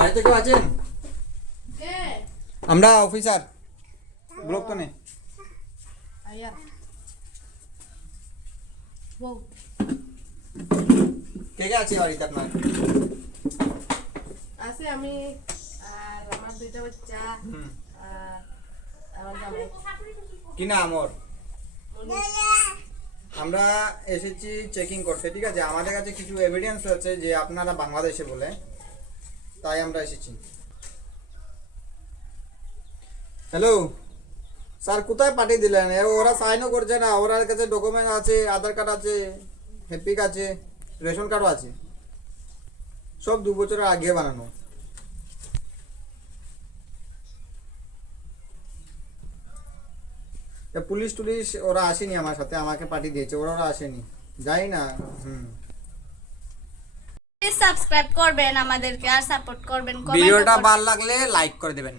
বাড়িতে কেউ আছেন? আমরা অফিসার ব্লক তো নেই। কে কে আছে বাড়িতে আপনার? আছে আমি আর আমার দুইটা বাচ্চা আর আমার জামাই। কি নাম ওর? আমরা এসেছি চেকিং করতে, ঠিক আছে? আমাদের কাছে কিছু এভিডেন্স আছে যে আপনারা বাংলাদেশে বলে, তাই আমরা এসেছি। হ্যালো স্যার, কোথায় পাঠিয়ে দিলেন? ওরা সাইনও করছে না, ওরার কাছে ডকুমেন্ট আছে, আধার কার্ড আছে, হেপিক আছে, রেশন কার্ডও আছে, সব 2 বছরের আগে বানানো। পুলিশ টুলিশ ওরা আসেনি আমার সাথে, আমাকে পাঠিয়ে দিয়েছে, ওরা আসেনি, যাই না। সাবস্ক্রাইব করবেন আমাদেরকে আর সাপোর্ট করবেন। ভিডিওটা ভালো লাগলে লাইক করে দেবেন।